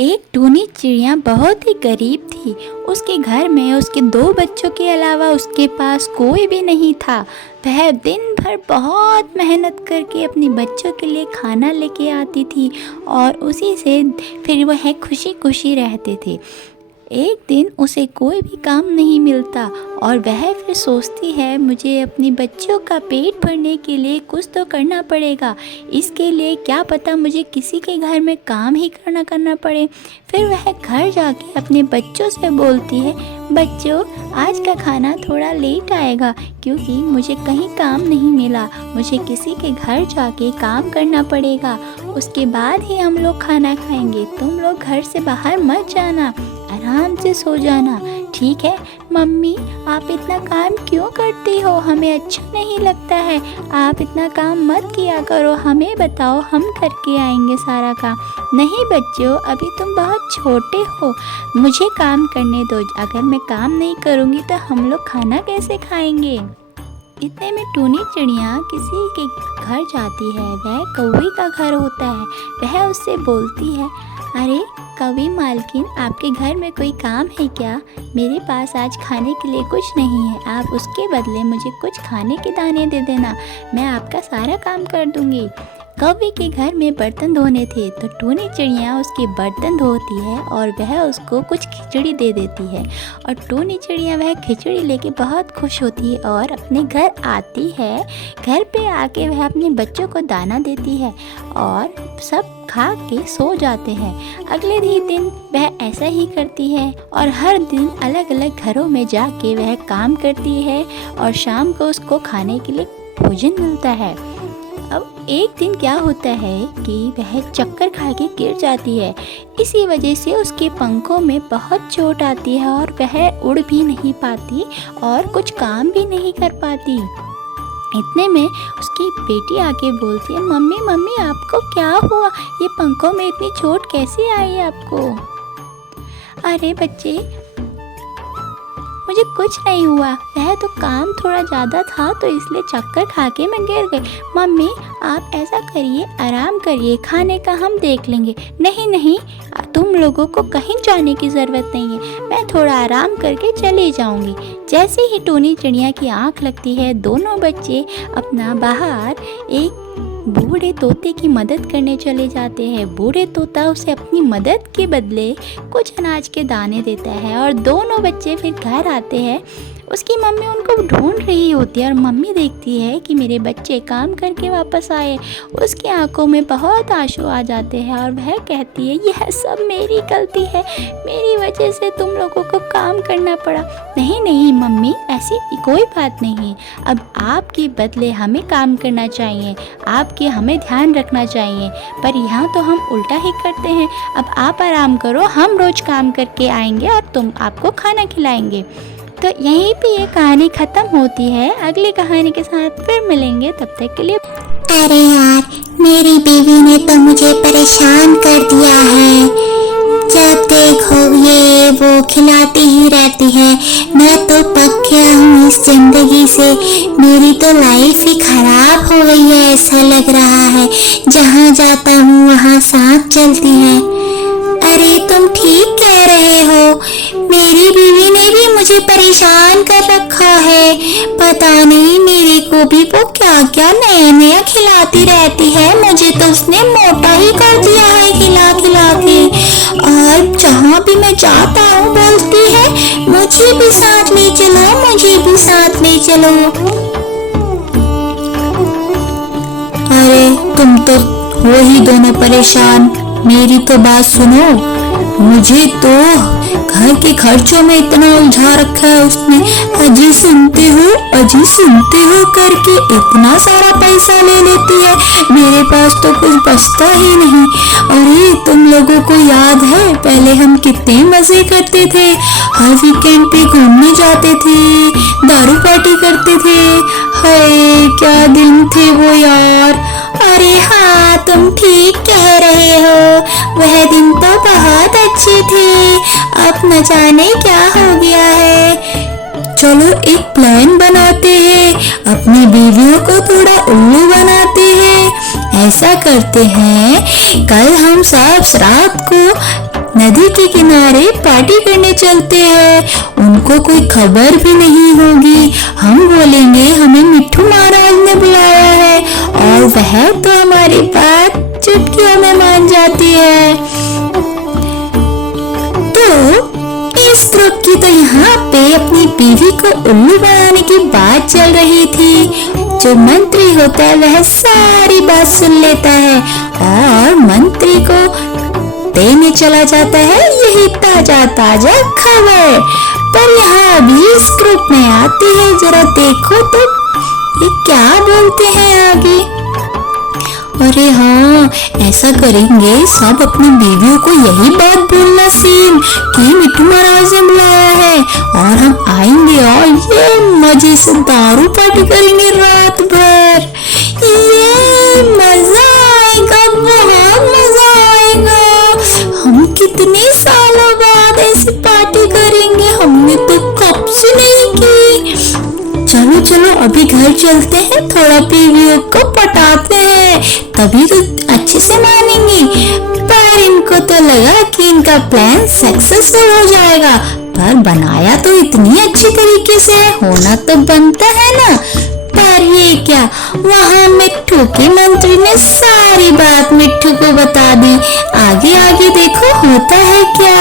एक टूनी चिड़िया बहुत ही गरीब थी। उसके घर में उसके 2 बच्चों के अलावा उसके पास कोई भी नहीं था। वह दिन भर बहुत मेहनत करके अपने बच्चों के लिए खाना लेके आती थी और उसी से फिर वह खुशी खुशी रहते थे। एक दिन उसे कोई भी काम नहीं मिलता और वह फिर सोचती है, मुझे अपने बच्चों का पेट भरने के लिए कुछ तो करना पड़ेगा। इसके लिए क्या पता मुझे किसी के घर में काम ही करना पड़े। फिर वह घर जाके अपने बच्चों से बोलती है, बच्चों आज का खाना थोड़ा लेट आएगा क्योंकि मुझे कहीं काम नहीं मिला। मुझे किसी के घर जाके काम करना पड़ेगा, उसके बाद ही हम लोग खाना खाएंगे। तुम लोग घर से बाहर मत जाना, आराम से सो जाना, ठीक है? मम्मी आप इतना काम क्यों करती हो? हमें अच्छा नहीं लगता है। आप इतना काम मत किया करो, हमें बताओ, हम करके आएंगे सारा काम। नहीं बच्चों, अभी तुम बहुत छोटे हो, मुझे काम करने दो। अगर मैं काम नहीं करूँगी तो हम लोग खाना कैसे खाएंगे? इतने में टूनी चिड़िया किसी के घर जाती है। वह कौवे का घर होता है। वह उससे बोलती है, अरे कौवी मालकिन, आपके घर में कोई काम है क्या? मेरे पास आज खाने के लिए कुछ नहीं है, आप उसके बदले मुझे कुछ खाने के दाने दे देना, मैं आपका सारा काम कर दूंगी। कौवे के घर में बर्तन धोने थे तो टूनी चिड़िया उसके बर्तन धोती है और वह उसको कुछ खिचड़ी दे देती है। और टूनी चिड़िया वह खिचड़ी लेके बहुत खुश होती है और अपने घर आती है। घर पे आके वह अपने बच्चों को दाना देती है और सब खा के सो जाते हैं। अगले ही दिन वह ऐसा ही करती है और हर दिन अलग अलग घरों में जाके वह काम करती है और शाम को उसको खाने के लिए भोजन मिलता है। अब एक दिन क्या होता है कि वह चक्कर खा के गिर जाती है। इसी वजह से उसके पंखों में बहुत चोट आती है और वह उड़ भी नहीं पाती और कुछ काम भी नहीं कर पाती। इतने में उसकी बेटी आके बोलती है, मम्मी मम्मी आपको क्या हुआ? ये पंखों में इतनी चोट कैसे आई आपको? अरे बच्चे, मुझे कुछ नहीं हुआ, वह तो काम थोड़ा ज़्यादा था तो इसलिए चक्कर खा के मैं गिर गई। मम्मी आप ऐसा करिए, आराम करिए, खाने का हम देख लेंगे। नहीं नहीं, तुम लोगों को कहीं जाने की ज़रूरत नहीं है, मैं थोड़ा आराम करके चली जाऊंगी। जैसे ही टूनी चिड़िया की आँख लगती है, दोनों बच्चे अपना बाहर एक बूढ़े तोते की मदद करने चले जाते हैं। बूढ़े तोता उसे अपनी मदद के बदले कुछ अनाज के दाने देता है और दोनों बच्चे फिर घर आते हैं। उसकी मम्मी उनको ढूंढ रही होती है और मम्मी देखती है कि मेरे बच्चे काम करके वापस आए। उसकी आंखों में बहुत आंसू आ जाते हैं और वह कहती है, यह सब मेरी गलती है, मेरी वजह से तुम लोगों को काम करना पड़ा। नहीं नहीं मम्मी, ऐसी कोई बात नहीं, अब आपके बदले हमें काम करना चाहिए, आपके हमें ध्यान रखना चाहिए, पर यहाँ तो हम उल्टा ही करते हैं। अब आप आराम करो, हम रोज़ काम करके आएंगे और आपको खाना खिलाएंगे। तो यहीं पे ये कहानी ख़त्म होती है। अगली कहानी के साथ फिर मिलेंगे, तब तक के लिए। अरे यार, मेरी बीवी ने तो मुझे परेशान कर दिया है। जब देखो ये वो खिलाती ही रहती है। मैं तो पक गया हूँ इस जिंदगी से, मेरी तो लाइफ ही खराब हो गई है ऐसा लग रहा है। जहाँ जाता हूँ वहाँ सांप चलती है। अरे तुम ठीक कह रहे हो, मेरी बीवी ने भी मुझे परेशान कर रखा है। पता नहीं मेरे को भी वो क्या क्या नया नया खिलाती रहती है। मुझे तो उसने मोटा ही कर दिया है खिला खिला के। और जहाँ भी मैं जाता हूँ बोलती है, मुझे भी साथ ले चलो, मुझे भी साथ ले चलो। अरे तुम तो हो ही दोनों परेशान। मेरी तो बात सुनो, मुझे तो घर के खर्चों में इतना उलझा रखा है उसने। अजी सुनते हो करके इतना सारा पैसा ले लेती है, मेरे पास तो कुछ बचता ही नहीं। अरे तुम लोगों को याद है पहले हम कितने मजे करते थे? हर वीकेंड पे घूमने जाते थे, दारू पार्टी करते थे। हाय क्या दिन थे वो यार। अरे हाँ, तुम ठीक कह रहे हो, वह दिन तो बहुत अच्छे थे। अब न जाने क्या हो गया है। चलो एक प्लान बनाते हैं, अपनी बीवियों को थोड़ा उल्लू बनाते हैं। ऐसा करते हैं, कल हम सब रात को नदी के किनारे पार्टी करने चलते हैं। उनको कोई खबर भी नहीं होगी। हम बोलेंगे हमें मिट्ठू महाराज ने बुलाया है और वह तो हमारी बात चुटकियों में मान जाती है। तो इस ग्रुप की तो यहाँ पे अपनी बीवी को उल्लू बनाने की बात चल रही थी। जो मंत्री होता है वह सारी बात सुन लेता है और मंत्री को देने चला जाता है यही ताजा ताजा खबर। पर यहाँ अभी इस ग्रुप में आती है, जरा देखो तो ये क्या बोलते हैं आगे। अरे हाँ, ऐसा करेंगे सब अपनी बीवियों को यही बात बोलना सीन कि मिट्ठू महाराज ने बुलाया है और हम आएंगे और ये मजे से दारू पार्टी करेंगे रात भर। ये मजा आएगा, बहुत मजा आएगा। हम कितने सालों बाद ऐसी पार्टी करेंगे, हमने तो कब से नहीं की। चलो चलो अभी घर चलते हैं, थोड़ा बीवियों को पटाते हैं, तभी तो अच्छे से मानेंगी। पर इनको तो लगा कि इनका प्लान सक्सेसफुल हो जाएगा, पर बनाया तो इतनी अच्छी तरीके से है, होना तो बनता है ना। पर ये क्या, वहाँ मिट्ठू के मंत्री ने सारी बात मिट्ठू को बता दी। आगे आगे देखो होता है क्या।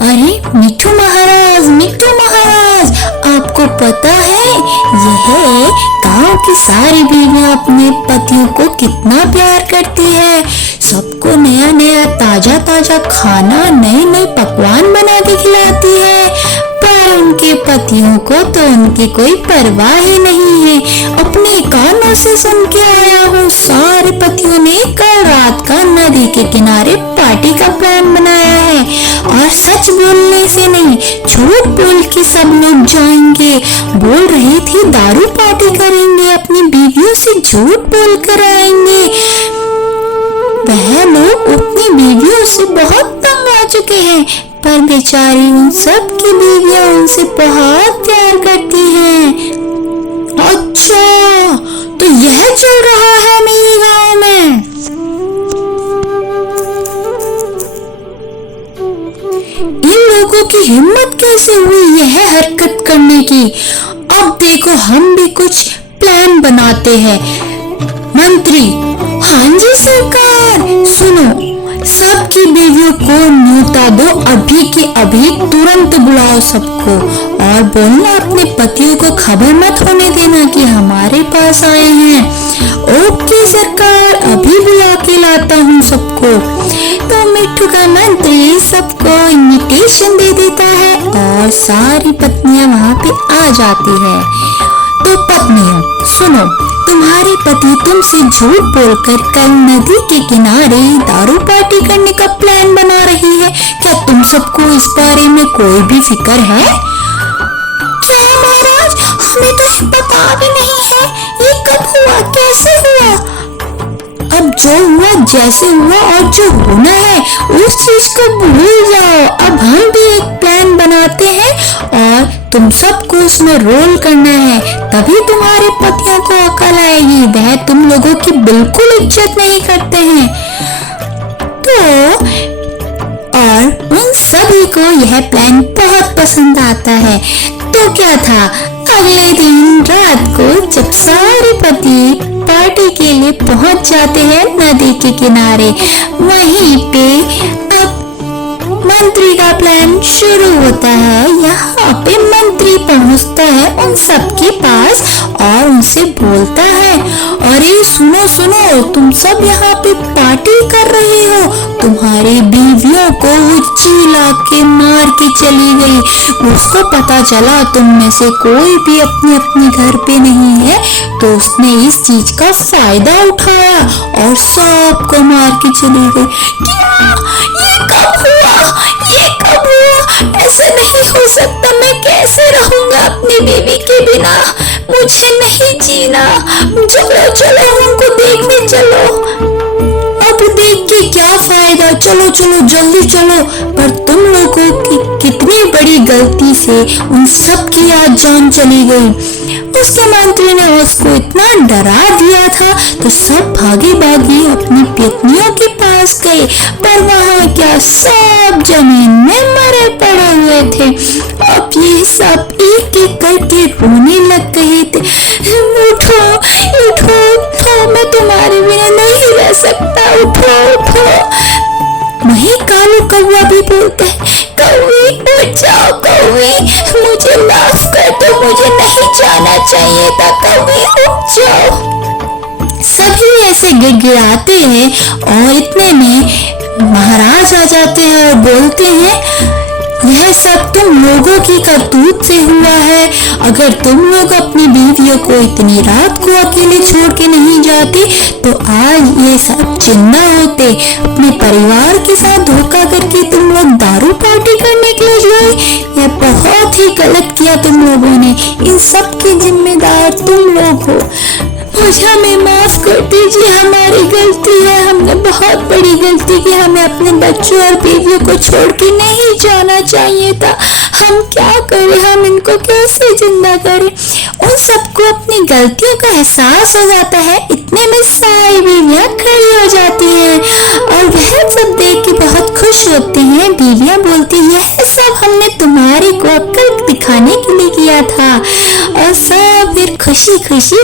अरे मिट्ठू महाराज, मिट्ठू महाराज, आपको पता है यह गांव की सारी बीवियां अपने पतियों को कितना प्यार करती है। सबको नया नया ताजा ताजा खाना, नए नए पकवान बना के खिलाती है। पर उनके पतियों को तो उनकी कोई परवाह ही नहीं है। अपने कानों से सुन के आया हूँ, सारे पतियों ने कल रात का नदी के किनारे पार्टी का प्लान बनाया है और सच बोलने से नहीं, झूठ बोल के सब लोग जाएंगे। बोल रही थी दारू पार्टी करेंगे, अपनी बीवियों से झूठ बोल कर आएंगे। वह लोग अपनी बीवियों से बहुत तंग आ चुके हैं, पर बेचारी उन सब की बीवियां उनसे बहुत प्यार करती हैं। अच्छा, तो यह चल रहा है मेरे गांव में। इन लोगों की हिम्मत कैसे हुई यह हरकत करने की। अब देखो हम भी कुछ प्लान बनाते हैं। मंत्री, हाँ जी सरकार, सुनो, सबकी बीवियों को न्योता दो, अभी के अभी तुरंत बुलाओ सबको और बोलना अपने पतियों को खबर मत होने देना कि हमारे पास आए हैं। ओके सरकार, अभी बुला के लाता हूँ सबको। तो मिट्ठू का मंत्री सबको इनविटेशन दे देता है और सारी पत्नियां वहाँ पे आ जाती है। तो पत्नियों सुनो, तुम्हारे पति तुमसे झूठ बोलकर कल नदी के किनारे दारू पार्टी करने का प्लान बना रही है। क्या तुम सबको इस बारे में कोई भी फिक्र है? क्या महाराज, हमें तो पता भी नहीं है, ये कब हुआ, कैसे हुआ? अब जो हुआ जैसे हुआ और जो होना है उस चीज को भूल जाओ। अब हम भी एक प्लान बनाते हैं और तुम सबको उसमें रोल करना है, तभी तुम्हारे पतियों को अकल आएगी। वह तुम लोगों की बिल्कुल इज्जत नहीं करते हैं। तो और उन सभी को यह प्लान बहुत पसंद आता है। तो क्या था, अगले दिन रात को जब सारे पति पार्टी के लिए पहुंच जाते हैं नदी के किनारे, वहीं पे अब मंत्री का प्लान शुरू होता है। यहाँ पे मंत्री पहुँचता है उन सबके पास और उनसे बोलता है, अरे सुनो सुनो, तुम सब यहाँ पे पार्टी कर रहे हो, तुम्हारी बीवियों को वो चिल्ला के मार के चली गई। उसको पता चला तुम में से कोई भी अपने अपने घर पे नहीं है, तो उसने इस चीज का फायदा उठाया और सबको मार के चली गई। क्या? ये कब हुआ? ये कब हुआ? ऐसा नहीं हो सकता, मैं कैसे रहूंगा अपनी बीवी के बिना? मुझे नहीं जीना। चलो चलो उनको देखने चलो। अब देख के क्या फायदा, चलो चलो जल्दी चलो। पर तुम लोगों की कितनी बड़ी गलती से उन सब की आज जान चली गई। उसके मंत्री ने उसको इतना डरा दिया था तो सब भागी भागी अपनी पत्नियों के पास गए, पर वहाँ क्या देखा सब जमीन में मरे पड़े हुए थे। अब ये सब एक एक करके रोने लग गए थे। उठो उठो उठो, मैं तुम्हारे बिना नहीं रह सकता, उठो उठो। वही कालू कौवा भी बोलता है, कौवी उठ जाओ, कौवी मुझे माफ कर दो, मुझे नहीं जाना चाहिए था, कौवी उठ जाओ। सभी ऐसे गिड़गिड़ाते हैं और इतने में महाराज आ जाते हैं और बोलते हैं, यह सब तुम लोगों की करतूत से हुआ है। अगर तुम लोग अपनी बीवियों को इतनी रात को अकेले छोड़ के नहीं जाते तो आज ये सब जिंदा होते। अपने परिवार के साथ धोखा करके तुम लोग दारू पार्टी करने के लिए गए। यह बहुत ही गलत किया तुम लोगों ने, इन सब की जिम्मेदार तुम लोग हो। मुझे हमें माफ कर दीजिए, हमारी गलती है, हमने बहुत बड़ी गलती की। हमें अपने बच्चों और बीवियों को छोड़ के नहीं जाना चाहिए था। हम क्या करें, हम इनको कैसे जिंदा करें। उन सबको अपनी गलतियों का एहसास हो जाता है। इतने में सारी बीवियां खड़ी हो जाती हैं और वह सब देख के बहुत खुश होते हैं। बीवियां बोलती हैं, यह सब हमने तुम्हारी को अक्ल दिखाने के लिए किया था। और सब फिर खुशी खुशी